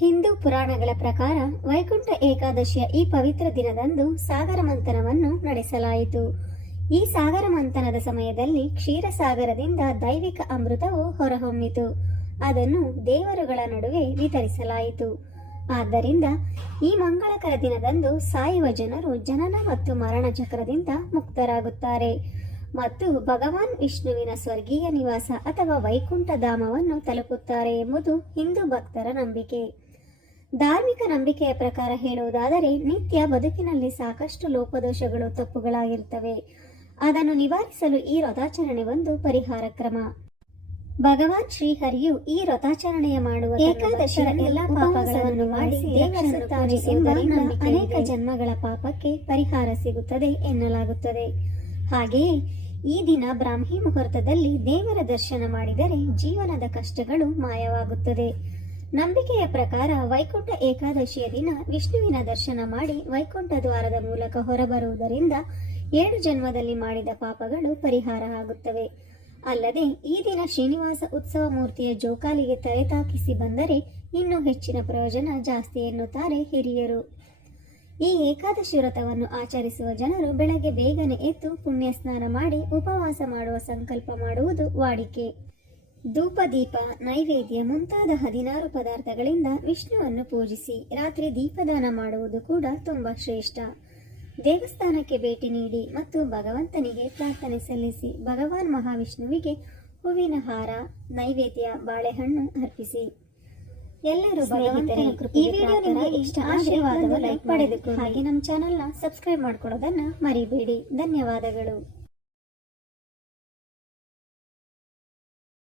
ಹಿಂದೂ ಪುರಾಣಗಳ ಪ್ರಕಾರ ವೈಕುಂಠ ಏಕಾದಶಿಯ ಈ ಪವಿತ್ರ ದಿನದಂದು ಸಾಗರ ಮಂಥನವನ್ನು ನಡೆಸಲಾಯಿತು. ಈ ಸಾಗರ ಮಂಥನದ ಸಮಯದಲ್ಲಿ ಕ್ಷೀರಸಾಗರದಿಂದ ದೈವಿಕ ಅಮೃತವು ಹೊರಹೊಮ್ಮಿತು. ಅದನ್ನು ದೇವರುಗಳ ನಡುವೆ ವಿತರಿಸಲಾಯಿತು. ಆದ್ದರಿಂದ ಈ ಮಂಗಳಕರ ದಿನದಂದು ಸಾಯುವ ಜನರು ಜನನ ಮತ್ತು ಮರಣ ಚಕ್ರದಿಂದ ಮುಕ್ತರಾಗುತ್ತಾರೆ ಮತ್ತು ಭಗವಾನ್ ವಿಷ್ಣುವಿನ ಸ್ವರ್ಗೀಯ ನಿವಾಸ ಅಥವಾ ವೈಕುಂಠ ಧಾಮವನ್ನು ತಲುಪುತ್ತಾರೆ ಎಂಬುದು ಹಿಂದೂ ಭಕ್ತರ ನಂಬಿಕೆ. ಧಾರ್ಮಿಕ ನಂಬಿಕೆಯ ಪ್ರಕಾರ ಹೇಳುವುದಾದರೆ, ನಿತ್ಯ ಬದುಕಿನಲ್ಲಿ ಸಾಕಷ್ಟು ಲೋಪದೋಷಗಳು ತಪ್ಪುಗಳಾಗಿರುತ್ತವೆ. ಅದನ್ನು ನಿವಾರಿಸಲು ಈ ವ್ರತಾಚರಣೆ ಒಂದು ಪರಿಹಾರ ಕ್ರಮ. ಭಗವಾನ್ ಶ್ರೀಹರಿಯು ಈ ವ್ರತಾಚರಣೆಯ ಮಾಡುವ ಏಕಾದಶಿಯ ಎಲ್ಲ ಪಾಪಗಳನ್ನು ಮಾಡಿ ದೇವರನ್ನು ಅನೇಕ ಜನ್ಮಗಳ ಪಾಪಕ್ಕೆ ಪರಿಹಾರ ಸಿಗುತ್ತದೆ ಎನ್ನಲಾಗುತ್ತದೆ. ಹಾಗೆಯೇ ಈ ದಿನ ಬ್ರಾಹ್ಮಿ ಮುಹೂರ್ತದಲ್ಲಿ ದೇವರ ದರ್ಶನ ಮಾಡಿದರೆ ಜೀವನದ ಕಷ್ಟಗಳು ಮಾಯವಾಗುತ್ತದೆ. ನಂಬಿಕೆಯ ಪ್ರಕಾರ ವೈಕುಂಠ ಏಕಾದಶಿಯ ದಿನ ವಿಷ್ಣುವಿನ ದರ್ಶನ ಮಾಡಿ ವೈಕುಂಠ ದ್ವಾರದ ಮೂಲಕ ಹೊರಬರುವುದರಿಂದ 7 ಜನ್ಮದಲ್ಲಿ ಮಾಡಿದ ಪಾಪಗಳು ಪರಿಹಾರ ಆಗುತ್ತವೆ. ಅಲ್ಲದೆ ಈ ದಿನ ಶ್ರೀನಿವಾಸ ಉತ್ಸವ ಮೂರ್ತಿಯ ಜೋಕಾಲಿಗೆ ತಲೆ ತಾಕಿಸಿ ಬಂದರೆ ಇನ್ನೂ ಹೆಚ್ಚಿನ ಪ್ರಯೋಜನ ಜಾಸ್ತಿ ಎನ್ನುತ್ತಾರೆ ಹಿರಿಯರು. ಈ ಏಕಾದಶಿ ವ್ರತವನ್ನು ಆಚರಿಸುವ ಜನರು ಬೆಳಗ್ಗೆ ಬೇಗನೆ ಎದ್ದು ಪುಣ್ಯ ಸ್ನಾನ ಮಾಡಿ ಉಪವಾಸ ಮಾಡುವ ಸಂಕಲ್ಪ ಮಾಡುವುದು ವಾಡಿಕೆ. ಧೂಪ, ದೀಪ, ನೈವೇದ್ಯ ಮುಂತಾದ 16 ಪದಾರ್ಥಗಳಿಂದ ವಿಷ್ಣುವನ್ನು ಪೂಜಿಸಿ ರಾತ್ರಿ ದೀಪದಾನ ಮಾಡುವುದು ಕೂಡ ತುಂಬಾ ಶ್ರೇಷ್ಠ. ದೇವಸ್ಥಾನಕ್ಕೆ ಭೇಟಿ ನೀಡಿ ಮತ್ತು ಭಗವಂತನಿಗೆ ಪ್ರಾರ್ಥನೆ ಸಲ್ಲಿಸಿ ಭಗವಾನ್ ಮಹಾವಿಷ್ಣುವಿಗೆ ಹೂವಿನ ಹಾರ, ನೈವೇದ್ಯ, ಬಾಳೆಹಣ್ಣು ಅರ್ಪಿಸಿ. ಎಲ್ಲರೂ ಭಗವಂತನ ಕೃಪೆಗೆ ಈ ವಿಡಿಯೋ ನಿಮಗೆ ಇಷ್ಟ ಆಶೀರ್ವಾದವನ್ನು ಲೈಕ್ ಪಡೆದುಕೊಳ್ಳಿ. ಹಾಗೆ ನಮ್ಮ ಚಾನೆಲ್ನ ಸಬ್ಸ್ಕ್ರೈಬ್ ಮಾಡ್ಕೊಳ್ಳೋದನ್ನ ಮರಿಬೇಡಿ. ಧನ್ಯವಾದಗಳು.